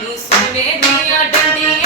ਮੈਨੂੰ ਸੋਨੇ ਦੀਆਂ ਡੰਡੀਆਂ।